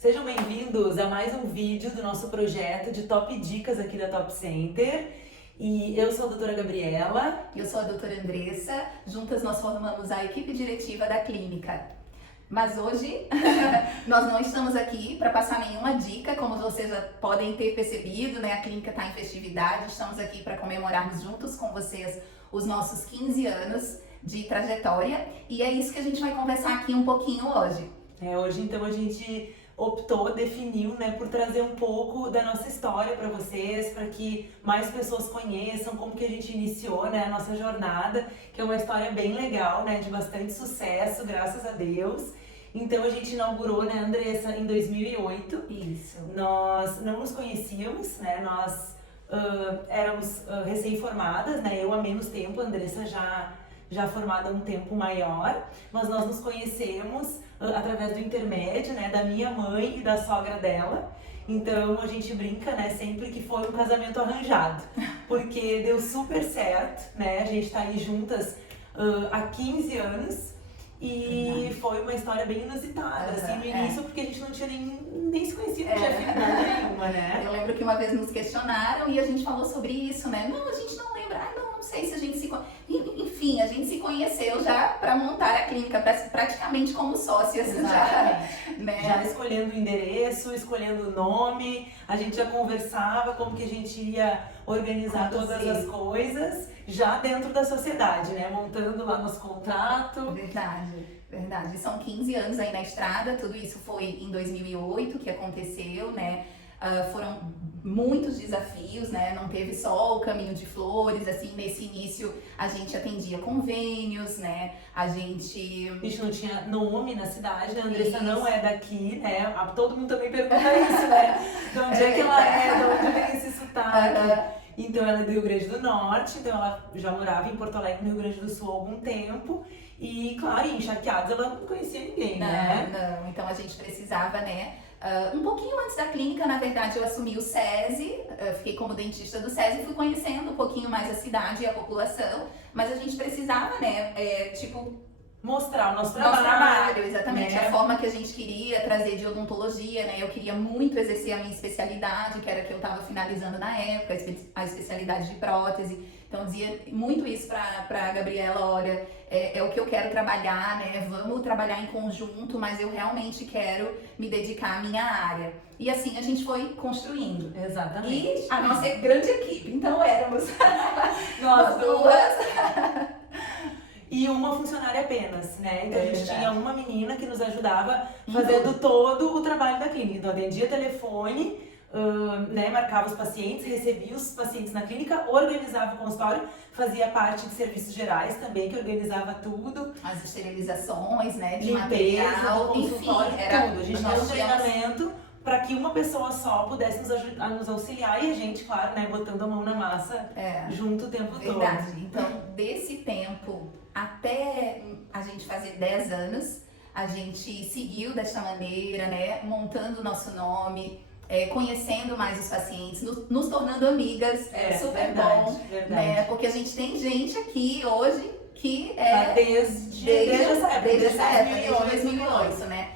Sejam bem-vindos a mais um vídeo do nosso projeto de Top Dicas aqui da Top Center. E eu sou a doutora Gabriela. Eu sou a doutora Andressa. Juntas nós formamos a equipe diretiva da clínica. Mas hoje nós não estamos aqui para passar nenhuma dica, como vocês já podem ter percebido, né? A clínica está em festividade, estamos aqui para comemorarmos juntos com vocês os nossos 15 anos de trajetória e é isso que a gente vai conversar aqui um pouquinho hoje. Hoje então a gente definiu, né, por trazer um pouco da nossa história para vocês, para que mais pessoas conheçam como que a gente iniciou, né, a nossa jornada, que é uma história bem legal, né, de bastante sucesso, graças a Deus. Então a gente inaugurou, né, Andressa, em 2008. Isso. Nós não nos conhecíamos, né, nós éramos recém-formadas, né, eu há menos tempo, a Andressa já formada há um tempo maior, mas nós nos conhecemos através do intermédio, né, da minha mãe e da sogra dela. Então a gente brinca, né, sempre que foi um casamento arranjado, porque deu super certo, né, a gente tá aí juntas há 15 anos e foi uma história bem inusitada, assim, no início, porque a gente não tinha nem se conhecia, não tinha afinidade nenhuma, né? Eu lembro que uma vez nos questionaram e a gente falou sobre isso, né? Não, a gente não lembra, não sei se a gente se... Enfim, a gente se conheceu já para montar a clínica, praticamente como sócias. Exatamente. Né? Já escolhendo o endereço, escolhendo o nome, a gente já conversava como que a gente ia organizar todas as coisas já dentro da sociedade, né? Montando lá nosso contrato. Verdade. São 15 anos aí na estrada, tudo isso foi em 2008 que aconteceu, né? Foram muitos desafios, né? Não teve só o caminho de flores, assim, nesse início a gente atendia convênios, né? A gente não tinha nome na cidade, a Andressa não é daqui, né? Todo mundo também pergunta isso, né? De onde é que ela é, de onde vem esse sotaque? Então ela é do Rio Grande do Norte, então ela já morava em Porto Alegre, no Rio Grande do Sul há algum tempo. E, claro, em Charqueadas ela não conhecia ninguém, né? Não. Então a gente precisava, né? Um pouquinho antes da clínica, na verdade, eu assumi o SESI, fiquei como dentista do SESI, fui conhecendo um pouquinho mais a cidade e a população, mas a gente precisava, né, mostrar o nosso trabalho, exatamente, né? A forma que a gente queria trazer de odontologia, né? Eu queria muito exercer a minha especialidade, que era a que eu estava finalizando na época, a especialidade de prótese. Então, eu dizia muito isso pra Gabriela, olha, é o que eu quero trabalhar, né? Vamos trabalhar em conjunto, mas eu realmente quero me dedicar à minha área. E assim a gente foi construindo. Exatamente. E a nossa grande equipe, então éramos nós duas. E uma funcionária apenas, né? Então a gente tinha uma menina que nos ajudava fazendo todo o trabalho da clínica. Então atendia telefone, né? Marcava os pacientes, recebia os pacientes na clínica, organizava o consultório, fazia parte de serviços gerais também, que organizava tudo. As esterilizações, né? De limpeza, material, consultório, enfim, era tudo. A gente deu um treinamento para que uma pessoa só pudesse nos auxiliar e a gente, claro, né, botando a mão na massa junto o tempo todo. Então, desse tempo até a gente fazer 10 anos, a gente seguiu desta maneira, né, montando o nosso nome, conhecendo mais os pacientes, nos tornando amigas, super bom, né, porque a gente tem gente aqui hoje que desde essa época, desde 2008, né.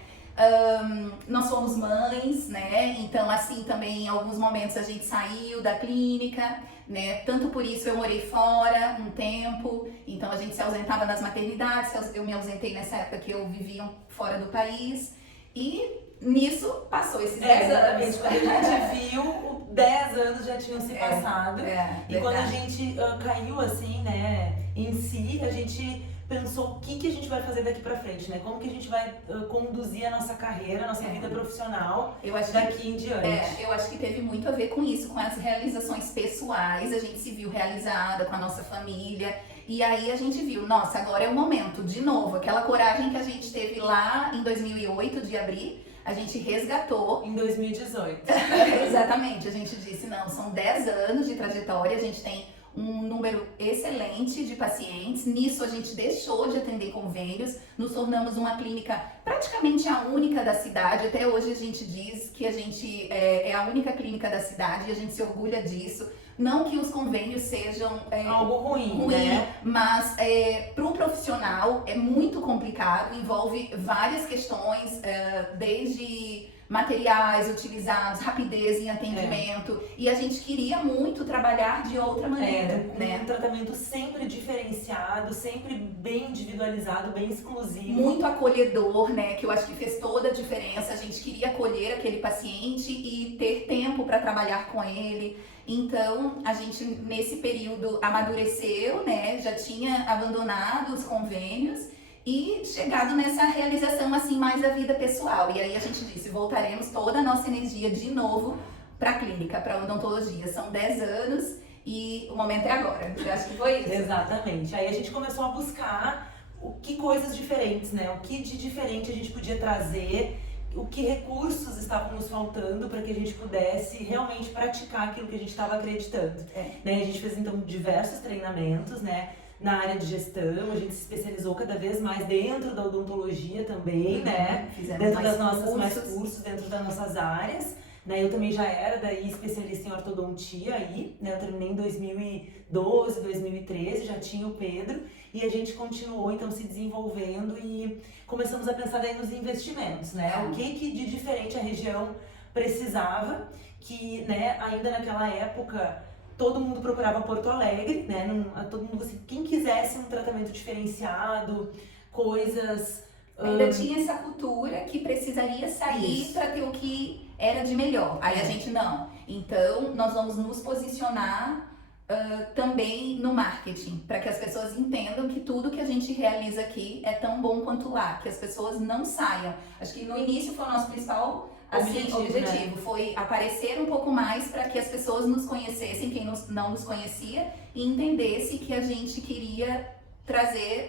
Nós fomos mães, né? Então assim também em alguns momentos a gente saiu da clínica, né? Tanto por isso eu morei fora um tempo, então a gente se ausentava nas maternidades, eu me ausentei nessa época que eu vivia fora do país e nisso passou esses 10 anos. Quando a gente viu, 10 anos já tinham se passado e quando a gente caiu assim, né, em si, a gente pensou o que a gente vai fazer daqui pra frente, né? Como que a gente vai conduzir a nossa carreira, a nossa vida profissional daqui em diante. Eu acho que teve muito a ver com isso, com as realizações pessoais, a gente se viu realizada com a nossa família e aí a gente viu, nossa, agora é o momento, de novo, aquela coragem que a gente teve lá em 2008 de abrir, a gente resgatou. Em 2018. Exatamente, a gente disse, não, são 10 anos de trajetória, a gente tem um número excelente de pacientes. Nisso a gente deixou de atender convênios, nos tornamos uma clínica praticamente a única da cidade. Até hoje a gente diz que a gente é a única clínica da cidade e a gente se orgulha disso, Não que os convênios sejam algo ruim, né? Mas para o profissional é muito complicado, envolve várias questões, desde materiais utilizados, rapidez em atendimento, e a gente queria muito trabalhar de outra maneira, né? Um tratamento sempre diferenciado, sempre bem individualizado, bem exclusivo. Muito acolhedor, né? Que eu acho que fez toda a diferença. A gente queria acolher aquele paciente e ter tempo para trabalhar com ele. Então, a gente nesse período amadureceu, né? Já tinha abandonado os convênios e chegado nessa realização assim mais da vida pessoal. E aí a gente disse, voltaremos toda a nossa energia de novo para a clínica, para a odontologia. São 10 anos e o momento é agora. Eu acho que foi isso. Exatamente. Aí a gente começou a buscar que coisas diferentes, né? O que de diferente a gente podia trazer, o que recursos estavam nos faltando para que a gente pudesse realmente praticar aquilo que a gente estava acreditando. Né? A gente fez então diversos treinamentos, né? Na área de gestão, a gente se especializou cada vez mais dentro da odontologia também, né? Fizemos dentro mais das nossas cursos. mais cursos, dentro das nossas áreas. Né? Eu também já era daí especialista em ortodontia aí, né? Eu terminei em 2012, 2013, já tinha o Pedro, e a gente continuou então se desenvolvendo e começamos a pensar daí nos investimentos, né? O que de diferente a região precisava, que, né, ainda naquela época todo mundo procurava Porto Alegre, né? Todo mundo, assim, quem quisesse um tratamento diferenciado, coisas... Ainda tinha essa cultura que precisaria sair para ter o que era de melhor. Aí a gente não. Então, nós vamos nos posicionar também no marketing, para que as pessoas entendam que tudo que a gente realiza aqui é tão bom quanto lá, que as pessoas não saiam. Acho que no início foi o nosso principal objetivo, foi aparecer um pouco mais para que as pessoas nos conhecessem, quem não nos conhecia, e entendesse que a gente queria trazer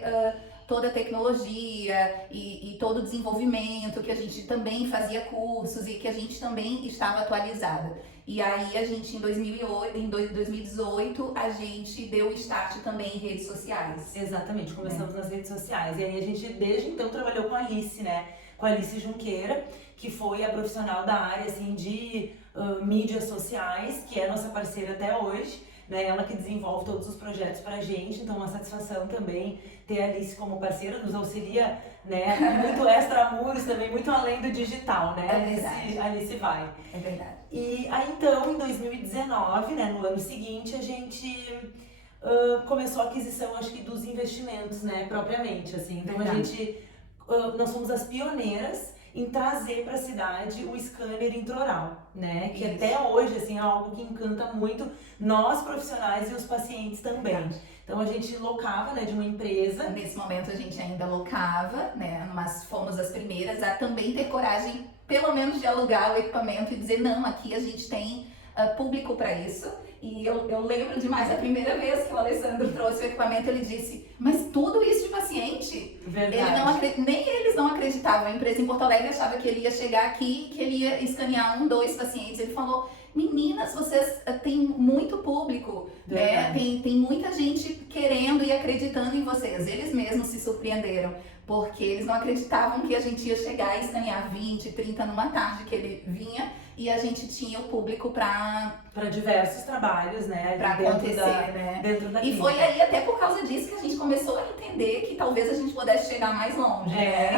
toda a tecnologia e todo o desenvolvimento, que a gente também fazia cursos e que a gente também estava atualizada. E aí a gente em 2018 a gente deu o start também em redes sociais. Exatamente, começamos nas redes sociais. E aí a gente desde então trabalhou com a Alice, né? Com a Alice Junqueira, que foi a profissional da área assim, de mídias sociais, que é nossa parceira até hoje, né? Ela que desenvolve todos os projetos pra gente, então uma satisfação também ter a Alice como parceira, nos auxilia, né? Muito extramuros também, muito além do digital, né? É verdade. A Alice vai. É verdade. E aí então, em 2019, né, no ano seguinte, a gente começou a aquisição, acho que dos investimentos, né, propriamente, assim. Então Verdade. a gente, nós fomos as pioneiras em trazer para a cidade o scanner intraoral, né? Que até hoje, assim, é algo que encanta muito nós profissionais e os pacientes também. Verdade. Então a gente locava, né, de uma empresa. Nesse momento a gente ainda locava, né? Mas fomos as primeiras a também ter coragem, pelo menos, de alugar o equipamento e dizer, não, aqui a gente tem público para isso. E eu lembro demais, a primeira vez que o Alessandro trouxe o equipamento, ele disse, mas tudo isso de paciente? Verdade. Nem eles não acreditavam. A empresa em Porto Alegre achava que ele ia chegar aqui, que ele ia escanear 1, 2 pacientes. Ele falou, meninas, vocês têm muito público, né? Tem muita gente querendo e acreditando em vocês. Eles mesmos se surpreenderam, porque eles não acreditavam que a gente ia chegar e escanear 20, 30 numa tarde que ele vinha, e a gente tinha o público para diversos trabalhos, né? Para acontecer, né? Dentro da E foi aí, até por causa disso, que a gente começou a entender que talvez a gente pudesse chegar mais longe.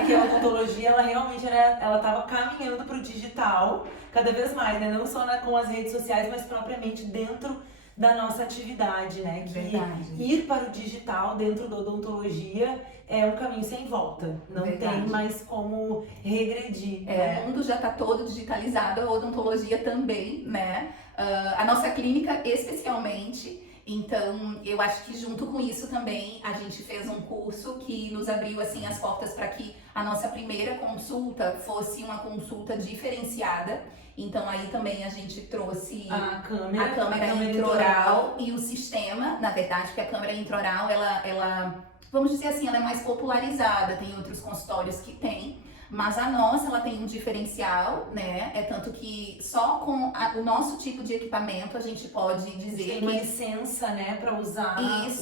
Que a odontologia, ela realmente, ela estava caminhando para o digital cada vez mais, né? Não só com as redes sociais, mas propriamente dentro da nossa atividade, né? Que Verdade. ir para o digital dentro da odontologia é um caminho sem volta. Não Verdade. tem mais como regredir. O mundo já está todo digitalizado, a odontologia também, né? A nossa clínica especialmente. Então, eu acho que junto com isso também a gente fez um curso que nos abriu assim as portas para que a nossa primeira consulta fosse uma consulta diferenciada. Então, aí também a gente trouxe a câmera intraoral e o sistema, na verdade, porque a câmera intraoral, ela, vamos dizer assim, ela é mais popularizada, tem outros consultórios que tem. Mas a nossa, ela tem um diferencial, né? É tanto que só com o nosso tipo de equipamento a gente pode dizer tem uma licença, né, para usar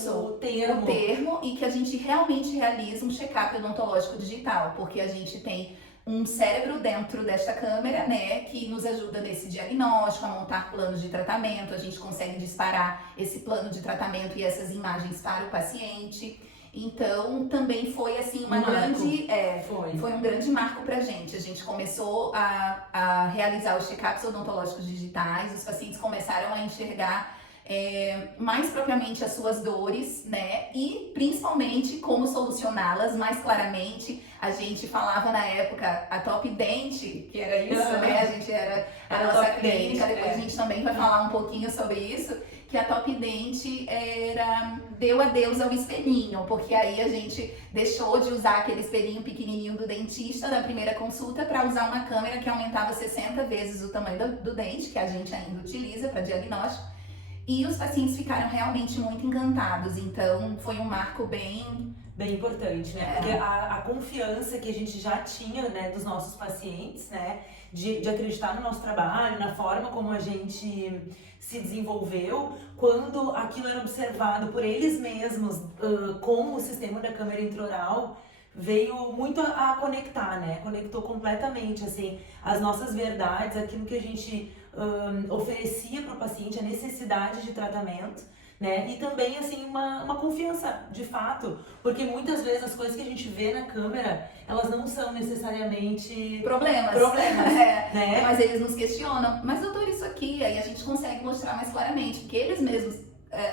o termo. E que a gente realmente realiza um check-up odontológico digital, porque a gente tem um cérebro dentro desta câmera, né, que nos ajuda nesse diagnóstico, a montar planos de tratamento. A gente consegue disparar esse plano de tratamento e essas imagens para o paciente. Então, também foi assim uma grande, foi um grande marco pra gente. A gente começou a realizar os check-ups odontológicos digitais, os pacientes começaram a enxergar mais propriamente as suas dores, né? E principalmente como solucioná-las mais claramente. A gente falava na época a Top Dente, que era isso, né? A gente era a nossa clínica, depois a gente também vai falar um pouquinho sobre isso, que a Top Dente deu adeus ao espelhinho, porque aí a gente deixou de usar aquele espelhinho pequenininho do dentista da primeira consulta para usar uma câmera que aumentava 60 vezes o tamanho do dente, que a gente ainda utiliza para diagnóstico. E os pacientes ficaram realmente muito encantados, então foi um marco bem importante, né? Porque a confiança que a gente já tinha, né, dos nossos pacientes, né, de acreditar no nosso trabalho, na forma como a gente se desenvolveu, quando aquilo era observado por eles mesmos com o sistema da câmera intraoral, veio muito a conectar, né? Conectou completamente, assim, as nossas verdades, aquilo que a gente oferecia para o paciente, a necessidade de tratamento, né? E também, assim, uma confiança, de fato, porque muitas vezes as coisas que a gente vê na câmera, elas não são necessariamente problemas. Né? Mas eles nos questionam, mas doutor, isso aqui, aí a gente consegue mostrar mais claramente, porque eles mesmos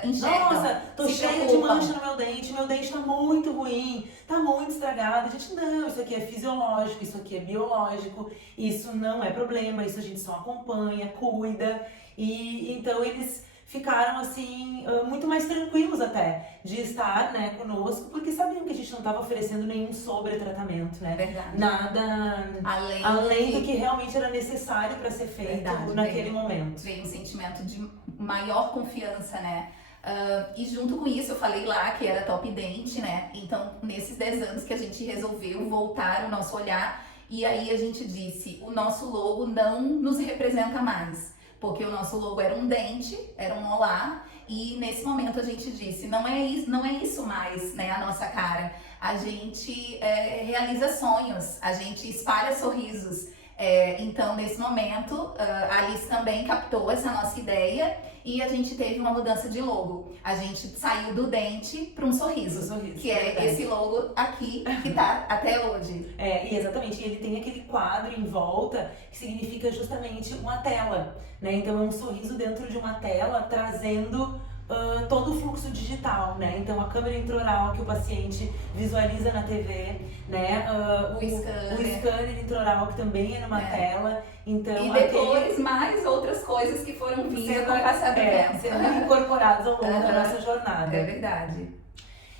enxergam. Nossa, tô cheia de mancha no meu dente tá muito ruim, tá muito estragado. A gente, não, isso aqui é fisiológico, isso aqui é biológico, isso não é problema, isso a gente só acompanha, cuida. E então eles ficaram, assim, muito mais tranquilos até de estar, né, conosco, porque sabiam que a gente não estava oferecendo nenhum sobretratamento, né? Verdade. Nada além do que realmente era necessário para ser feito naquele momento. Veio um sentimento de maior confiança, né? E junto com isso eu falei lá que era Top Dente, né? Então, nesses 10 anos que a gente resolveu voltar o nosso olhar, e aí a gente disse, o nosso logo não nos representa mais. Porque o nosso logo era um dente, era um molar, e nesse momento a gente disse, não é isso mais, né, a nossa cara. A gente realiza sonhos, a gente espalha sorrisos. Então, nesse momento, a Alice também captou essa nossa ideia e a gente teve uma mudança de logo. A gente saiu do dente para um sorriso, que é esse logo aqui que tá até hoje. E exatamente, ele tem aquele quadro em volta que significa justamente uma tela, né? Então é um sorriso dentro de uma tela trazendo todo o fluxo digital, né? Então a câmera intraoral que o paciente visualiza na TV, né? O scanner intraoral que também é numa tela. Então, e depois mais outras coisas que foram vindo com o passar do tempo. Sendo incorporadas ao longo da nossa jornada. É verdade.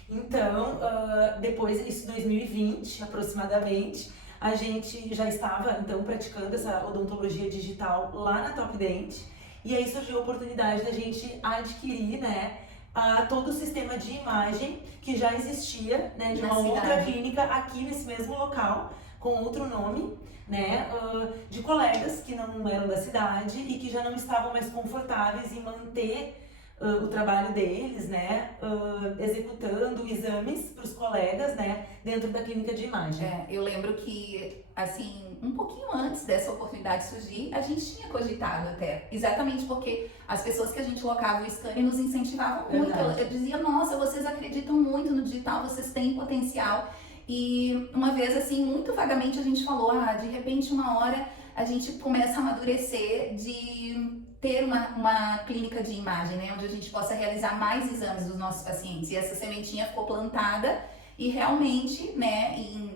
Então, depois, isso 2020 aproximadamente, a gente já estava então praticando essa odontologia digital lá na Top Dente. E aí surgiu a oportunidade da gente adquirir, né, todo o sistema de imagem que já existia, né, de uma outra clínica aqui nesse mesmo local, com outro nome, né, de colegas que não eram da cidade e que já não estavam mais confortáveis em manter o trabalho deles, né, executando exames para os colegas, né, dentro da clínica de imagem. Eu lembro que, assim, um pouquinho antes dessa oportunidade surgir, a gente tinha cogitado até, exatamente porque as pessoas que a gente colocava o scanner nos incentivavam muito. Eu dizia, nossa, vocês acreditam muito no digital, vocês têm potencial. E uma vez, assim, muito vagamente a gente falou, de repente uma hora a gente começa a amadurecer de ter uma clínica de imagem, né, onde a gente possa realizar mais exames dos nossos pacientes. E essa sementinha ficou plantada e realmente, né,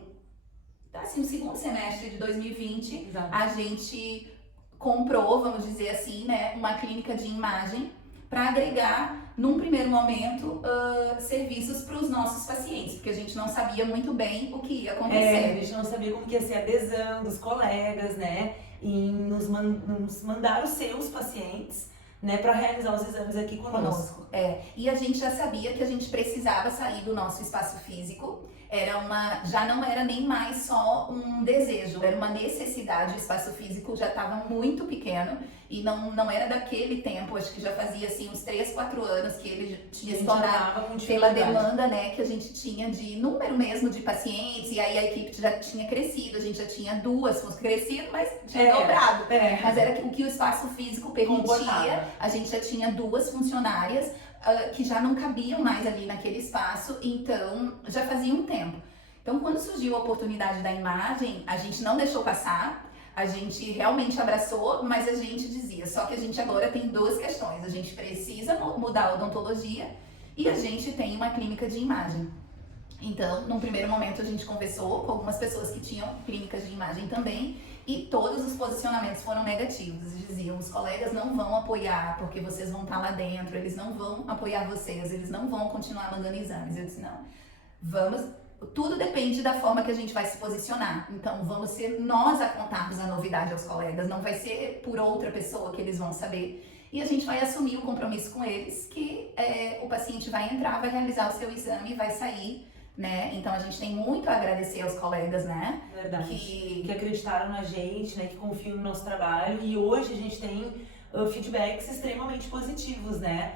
no segundo semestre de 2020, a gente comprou, vamos dizer assim, né, uma clínica de imagem para agregar, num primeiro momento, serviços para os nossos pacientes, porque a gente não sabia muito bem o que ia acontecer. A gente não sabia como que ia ser a adesão dos colegas, né, em nos mandar os seus pacientes, né, para realizar os exames aqui conosco. E a gente já sabia que a gente precisava sair do nosso espaço físico, já não era nem mais só um desejo, era uma necessidade. O espaço físico já estava muito pequeno e não era daquele tempo, acho que já fazia assim uns 3, 4 anos que ele tinha estourado pela demanda, né, que a gente tinha de número mesmo de pacientes, e aí a equipe já tinha crescido, a gente já tinha 2, crescido, mas tinha dobrado. Mas era o que o espaço físico permitia, a gente já tinha 2 funcionárias, que já não cabiam mais ali naquele espaço, então já fazia um tempo. Então, quando surgiu a oportunidade da imagem, a gente não deixou passar, a gente realmente abraçou, mas a gente dizia, só que a gente agora tem 2 questões, a gente precisa mudar a odontologia e a gente tem uma clínica de imagem. Então, num primeiro momento, a gente conversou com algumas pessoas que tinham clínicas de imagem também, e todos os posicionamentos foram negativos. Eles diziam, os colegas não vão apoiar porque vocês vão estar lá dentro, eles não vão apoiar vocês, eles não vão continuar mandando exames. Eu disse, não, tudo depende da forma que a gente vai se posicionar. Então, vamos ser nós a contarmos a novidade aos colegas, não vai ser por outra pessoa que eles vão saber. E a gente vai assumir o compromisso com eles que o paciente vai entrar, vai realizar o seu exame e vai sair, né? Então a gente tem muito a agradecer aos colegas, né? Verdade. Que acreditaram na gente, né? Que confiam no nosso trabalho, e hoje a gente tem feedbacks extremamente positivos, né?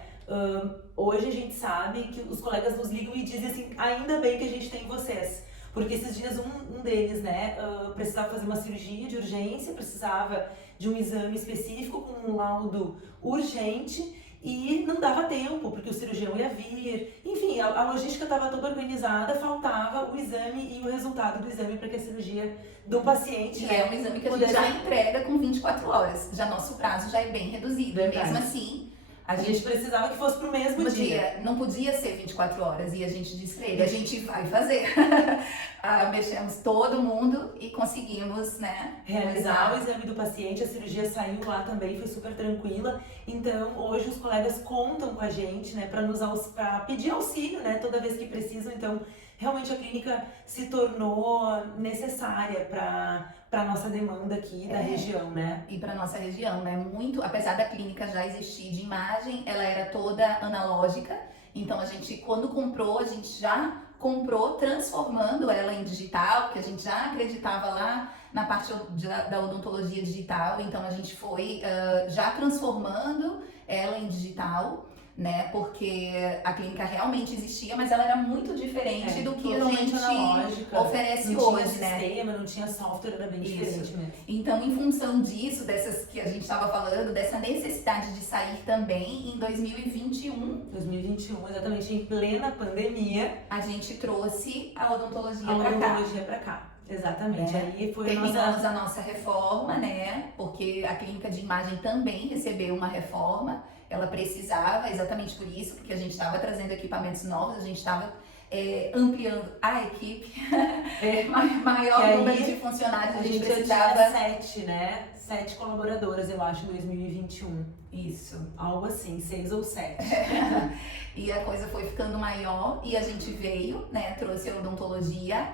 Hoje a gente sabe que os colegas nos ligam e dizem assim, ainda bem que a gente tem vocês. Porque esses dias um deles, né, precisava fazer uma cirurgia de urgência, precisava de um exame específico com um laudo urgente, e não dava tempo, porque o cirurgião ia vir. Enfim, a logística estava toda organizada, faltava o exame e o resultado do exame para que a cirurgia do paciente... E é um exame que a gente já entrega com 24 horas, já nosso prazo já é bem reduzido. Verdade. Mesmo assim, a gente precisava que fosse pro mesmo dia. Não podia ser 24 horas, e a gente disse pra ele, a gente vai fazer. Mexemos todo mundo e conseguimos, né? Realizar o exame do paciente, a cirurgia saiu lá também, foi super tranquila. Então, hoje os colegas contam com a gente, né, pra pedir auxílio, né, toda vez que precisam. Então, realmente a clínica se tornou necessária para nossa demanda aqui da região, né? E para nossa região, né? Muito, apesar da clínica já existir de imagem, ela era toda analógica. Então a gente, quando comprou, a gente já comprou transformando ela em digital, porque a gente já acreditava lá na parte da odontologia digital. Então a gente foi já transformando ela em digital, né? Porque a clínica realmente existia, mas ela era muito diferente do que a gente oferece hoje, né? Não tinha sistema, não tinha software, era bem diferente mesmo. Então, em função disso, dessas que a gente estava falando, dessa necessidade de sair também, em 2021, exatamente, em plena pandemia, a gente trouxe a odontologia pra cá. Exatamente, aí foi terminamos a nossa reforma, né? Porque a clínica de imagem também recebeu uma reforma. Ela precisava, exatamente por isso, porque a gente estava trazendo equipamentos novos, a gente estava ampliando a equipe, maior número de funcionários, a gente precisava... tinha 7, né? 7 colaboradoras, eu acho, em 2021. Isso. Algo assim, 6 ou 7. E a coisa foi ficando maior e a gente veio, né? Trouxe a odontologia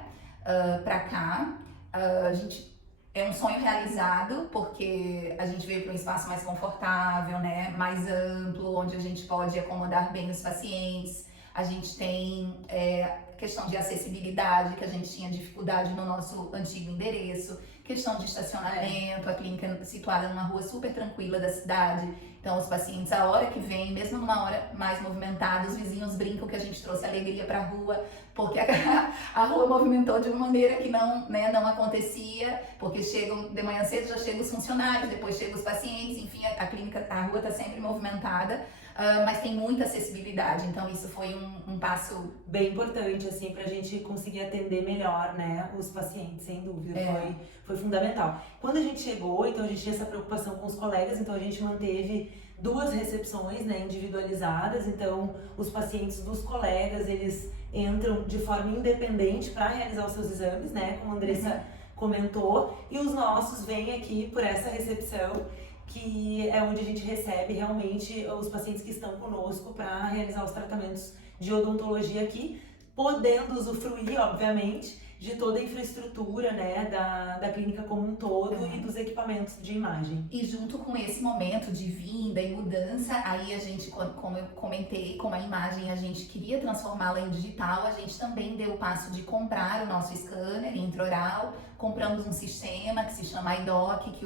pra cá. A gente... É um sonho realizado, porque a gente veio para um espaço mais confortável, né? Mais amplo, onde a gente pode acomodar bem os pacientes. A gente tem questão de acessibilidade, que a gente tinha dificuldade no nosso antigo endereço. Questão de estacionamento, a clínica é situada numa rua super tranquila da cidade. Então, os pacientes, a hora que vem, mesmo numa hora mais movimentada, os vizinhos brincam que a gente trouxe alegria para a rua, porque a rua movimentou de uma maneira que não acontecia, porque chegam de manhã cedo, já chegam os funcionários, depois chegam os pacientes, enfim, a rua está sempre movimentada, mas tem muita acessibilidade, então isso foi um passo bem importante, assim, pra gente conseguir atender melhor, né, os pacientes, sem dúvida, foi fundamental. Quando a gente chegou, então a gente tinha essa preocupação com os colegas, então a gente manteve 2 recepções, né, individualizadas, então os pacientes dos colegas, eles entram de forma independente para realizar os seus exames, né, como a Andressa comentou, e os nossos vêm aqui por essa recepção, que é onde a gente recebe realmente os pacientes que estão conosco para realizar os tratamentos de odontologia aqui, podendo usufruir, obviamente, de toda a infraestrutura, né, da clínica como um todo e dos equipamentos de imagem. E junto com esse momento de vinda e mudança, aí a gente, como eu comentei, como a imagem a gente queria transformá-la em digital, a gente também deu o passo de comprar o nosso scanner intraoral, compramos um sistema que se chama iDoc, que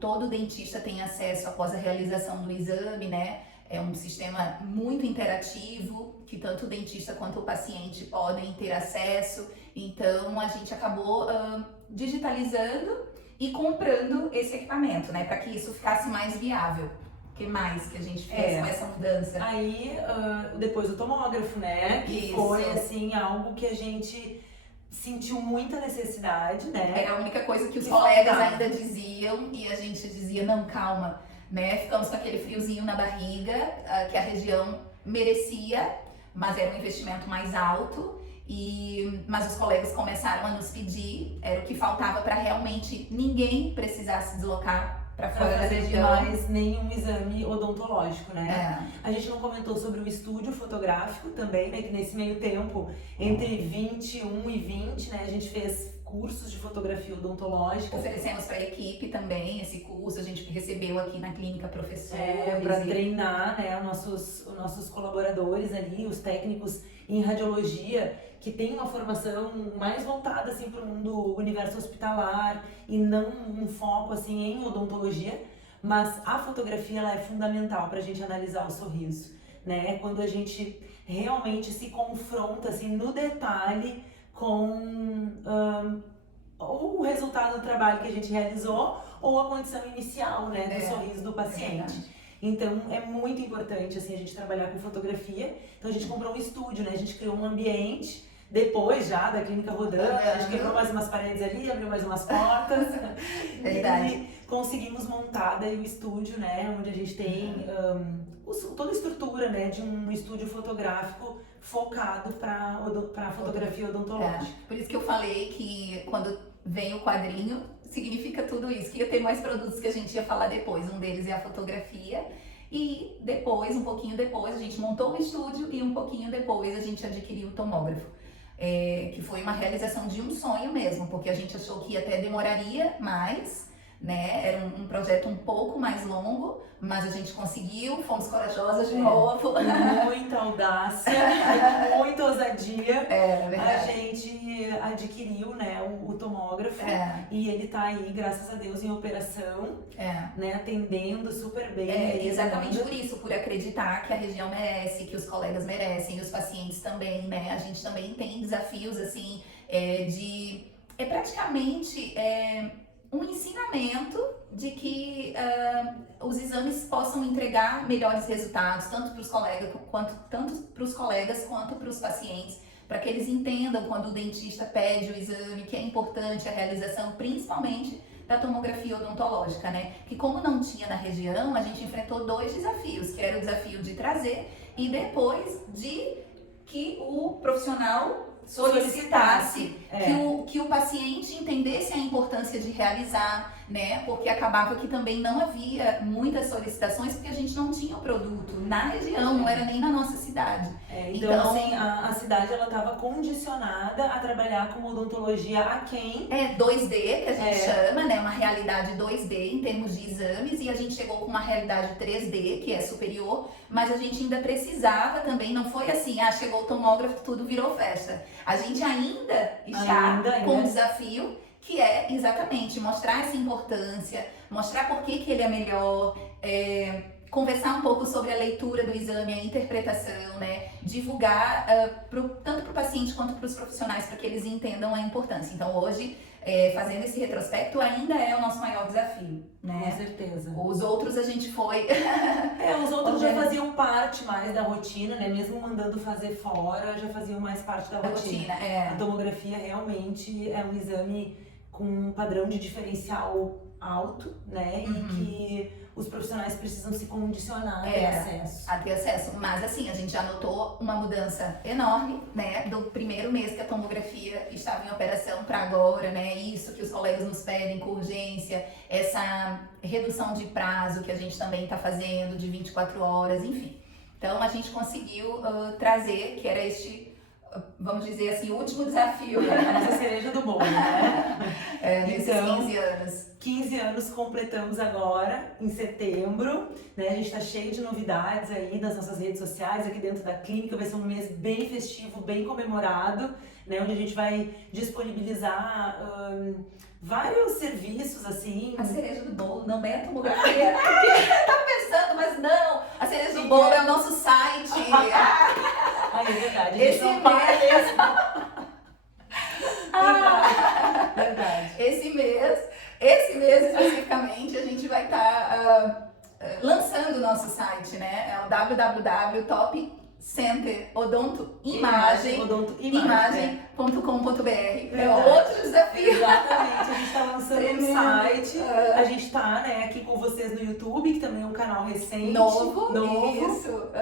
todo dentista tem acesso após a realização do exame, né? É um sistema muito interativo, que tanto o dentista quanto o paciente podem ter acesso. Então, a gente acabou digitalizando e comprando esse equipamento, né? Para que isso ficasse mais viável. O que mais que a gente fez com essa mudança? Aí, depois o tomógrafo, né? Que Isso. foi, assim, algo que a gente sentiu muita necessidade, né? Era a única coisa que os Que colegas faltava. ainda diziam e a gente dizia, não, calma, né? Ficamos com aquele friozinho na barriga, que a região merecia, mas era um investimento mais alto. Mas os colegas começaram a nos pedir, era o que faltava para realmente ninguém precisasse deslocar para fora da fazer região. mais nenhum exame odontológico, né? É. A gente não comentou sobre o estúdio fotográfico também, né? Que nesse meio tempo, entre 21 e 20, né? A gente fez cursos de fotografia odontológica. Oferecemos para a equipe também esse curso, a gente recebeu aqui na clínica professores. Para treinar, né, os nossos colaboradores ali, os técnicos em radiologia, que tem uma formação mais voltada assim, para o mundo universo hospitalar e não um foco assim, em odontologia, mas a fotografia ela é fundamental para a gente analisar o sorriso, né? Quando a gente realmente se confronta assim, no detalhe com ou o resultado do trabalho que a gente realizou ou a condição inicial, né, do sorriso do paciente. Então é muito importante assim, a gente trabalhar com fotografia. Então a gente comprou um estúdio, né? A gente criou um ambiente depois já da clínica rodando, a gente quebrou mais umas paredes ali, abriu mais umas portas. Verdade. E conseguimos montar daí o estúdio, né? Onde a gente tem toda a estrutura, né, de um estúdio fotográfico focado para fotografia odontológica. Por isso que eu falei que quando vem o quadrinho, significa tudo isso, que ia ter mais produtos que a gente ia falar depois. Um deles é a fotografia e depois, um pouquinho depois, a gente montou o estúdio e um pouquinho depois a gente adquiriu o tomógrafo. Que foi uma realização de um sonho mesmo, porque a gente achou que até demoraria mais, né? Era um projeto um pouco mais longo, mas a gente conseguiu, fomos corajosas de novo. Muita audácia, muita ousadia. A gente adquiriu, né, o tomógrafo e ele tá aí, graças a Deus, em operação, né, atendendo super bem. Exatamente por isso, por acreditar que a região merece, que os colegas merecem, os pacientes também, né? A gente também tem desafios, assim, praticamente um ensinamento de que os exames possam entregar melhores resultados, tanto para os colegas quanto para os pacientes, para que eles entendam quando o dentista pede o exame, que é importante a realização, principalmente da tomografia odontológica, né? Que como não tinha na região, a gente enfrentou 2 desafios, que era o desafio de trazer e depois de que o profissional solicitasse, que o paciente entendesse a importância de realizar, né? Porque acabava que também não havia muitas solicitações porque a gente não tinha o produto na região, não era nem na nossa cidade. Então assim, a cidade ela estava condicionada a trabalhar com odontologia aquém. 2D, que a gente chama, né? Uma realidade 2D em termos de exames, e a gente chegou com uma realidade 3D, que é superior, mas a gente ainda precisava também, não foi assim, chegou o tomógrafo, tudo virou festa. A gente ainda está com um desafio que é exatamente mostrar essa importância, mostrar por que ele é melhor, conversar um pouco sobre a leitura do exame, a interpretação, né? Divulgar tanto para o paciente quanto para os profissionais para que eles entendam a importância. Então hoje, fazendo esse retrospecto, ainda é o nosso maior desafio, né? Com certeza. Os outros a gente foi... os outros já faziam parte mais da rotina, né? Mesmo mandando fazer fora, já faziam mais parte da rotina. A tomografia realmente é um exame com um padrão de diferencial alto, né? E que os profissionais precisam se condicionar a ter acesso. Mas assim, a gente já notou uma mudança enorme, né? Do primeiro mês que a tomografia estava em operação para agora, né? Isso que os colegas nos pedem com urgência, essa redução de prazo que a gente também está fazendo de 24 horas, enfim. Então a gente conseguiu trazer, que era este vamos dizer assim, o último desafio. A nossa cereja do bolo, né? Nesses Então, 15 anos. 15 anos completamos agora, em setembro, né? A gente tá cheio de novidades aí nas nossas redes sociais, aqui dentro da clínica. Vai ser um mês bem festivo, bem comemorado, né? Onde a gente vai disponibilizar vários serviços, assim. A cereja do bolo não é a tomografia. Eu tava pensando, mas não. A cereja do bolo é o nosso site. Ai, é verdade. A gente Esse não para mês. mesmo. Verdade. Esse mês especificamente, a gente vai estar lançando o nosso site, né? É o www.centerodontoimagem.com.br. É outro desafio. Exatamente, a gente está lançando um site, a gente está, né, aqui com vocês no YouTube, que também é um canal recente. Novo. Isso.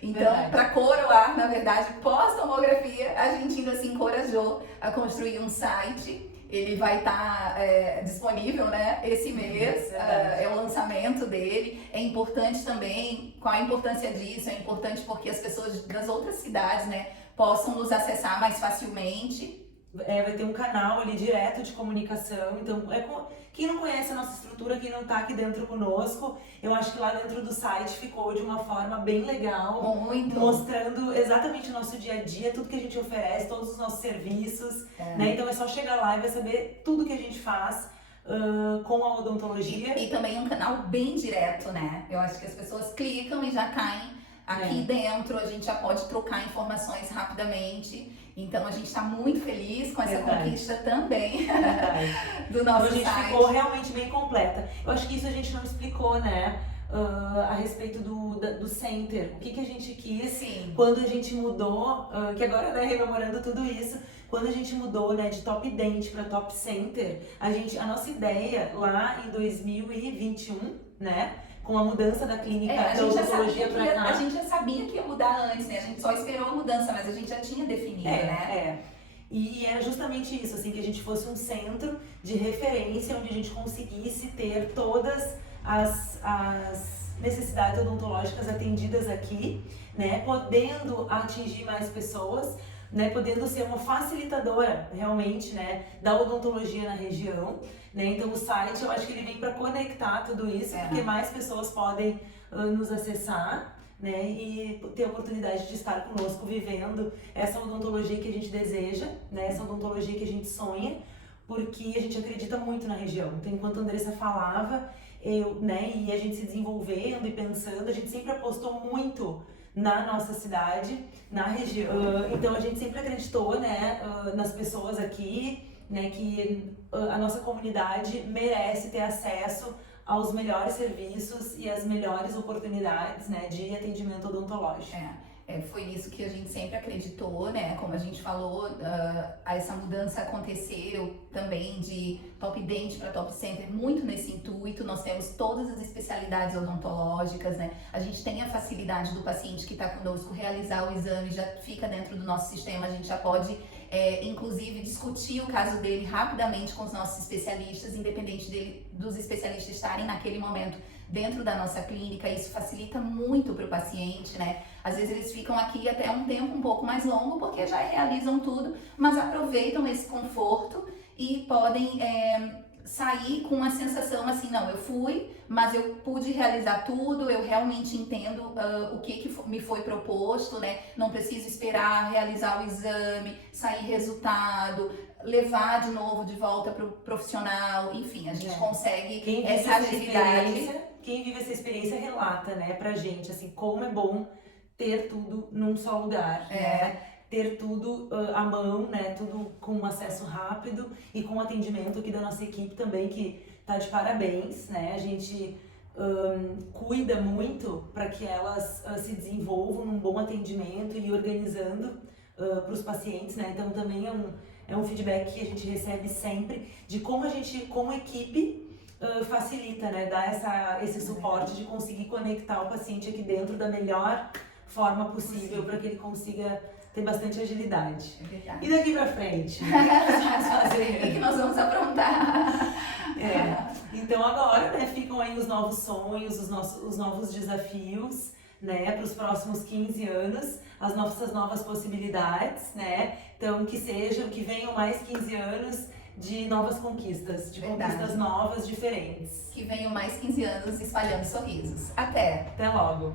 Então, para coroar, na verdade, pós-tomografia, a gente ainda se encorajou a construir um site. Ele vai estar disponível, né, esse mês, é o lançamento dele. É importante também, qual a importância disso? É importante porque as pessoas das outras cidades, né, possam nos acessar mais facilmente. Vai ter um canal ali direto de comunicação, então quem não conhece a nossa estrutura, quem não está aqui dentro conosco, eu acho que lá dentro do site ficou de uma forma bem legal, muito, mostrando exatamente o nosso dia a dia, tudo que a gente oferece, todos os nossos serviços, né? Então é só chegar lá e vai saber tudo que a gente faz com a odontologia. E também um canal bem direto, né? Eu acho que as pessoas clicam e já caem aqui dentro, a gente já pode trocar informações rapidamente. Então a gente está muito feliz com essa conquista também do nosso site. A gente site. ficou realmente bem completa. Eu acho que isso a gente não explicou, né? A respeito do Center. O que a gente quis. Sim. Quando a gente mudou, que agora, né, rememorando tudo isso, quando a gente mudou, né, de Top Dent para Top Center, a nossa ideia lá em 2021, né? Com a mudança da clínica da odontologia para cá. A gente já sabia que ia mudar antes, né? A gente só esperou a mudança, mas a gente já tinha definido, né? E era justamente isso, assim, que a gente fosse um centro de referência onde a gente conseguisse ter todas as necessidades odontológicas atendidas aqui, né? Podendo atingir mais pessoas, né? Podendo ser uma facilitadora, realmente, né? Da odontologia na região. Né? Então o site, eu acho que ele vem para conectar tudo isso, porque mais pessoas podem nos acessar, né? E ter a oportunidade de estar conosco vivendo essa odontologia que a gente deseja, né? Essa odontologia que a gente sonha, porque a gente acredita muito na região. Então enquanto a Andressa falava, né? E a gente se desenvolvendo e pensando, a gente sempre apostou muito na nossa cidade, na região. Então a gente sempre acreditou, né? Nas pessoas aqui, né, que a nossa comunidade merece ter acesso aos melhores serviços e às melhores oportunidades, né, de atendimento odontológico. Foi nisso que a gente sempre acreditou, né? Como a gente falou, essa mudança aconteceu também de Top Dent para Top Center, muito nesse intuito. Nós temos todas as especialidades odontológicas, né? A gente tem a facilidade do paciente que está conosco realizar o exame, já fica dentro do nosso sistema, a gente já pode inclusive discutir o caso dele rapidamente com os nossos especialistas, independente dos especialistas estarem naquele momento dentro da nossa clínica. Isso facilita muito para o paciente, né? Às vezes eles ficam aqui até um tempo um pouco mais longo porque já realizam tudo, mas aproveitam esse conforto e podem sair com uma sensação assim, não, eu fui, mas eu pude realizar tudo, eu realmente entendo o que me foi proposto, né? Não preciso esperar realizar o exame, sair resultado, levar de novo de volta para o profissional, enfim, a gente consegue essa agilidade. Quem vive essa experiência relata, né, pra gente, assim, como é bom ter tudo num só lugar, né? Ter tudo à mão, né? Tudo com acesso rápido e com atendimento aqui da nossa equipe também, que tá de parabéns, né? A gente cuida muito para que elas se desenvolvam num bom atendimento e organizando para os pacientes, né? Então também é um feedback que a gente recebe sempre de como a gente, como equipe, facilita, né? Dar esse suporte de conseguir conectar o paciente aqui dentro da melhor forma possível para que ele consiga ter bastante agilidade. É verdade. E daqui pra frente? O que nós vamos fazer? O que nós vamos aprontar? Então agora, né, ficam aí os novos sonhos, os novos desafios, né, para os próximos 15 anos, as nossas novas possibilidades, né? Então, que venham mais 15 anos de novas conquistas, de Verdade. conquistas novas, diferentes. Que venham mais 15 anos espalhando sorrisos. Até! Até logo!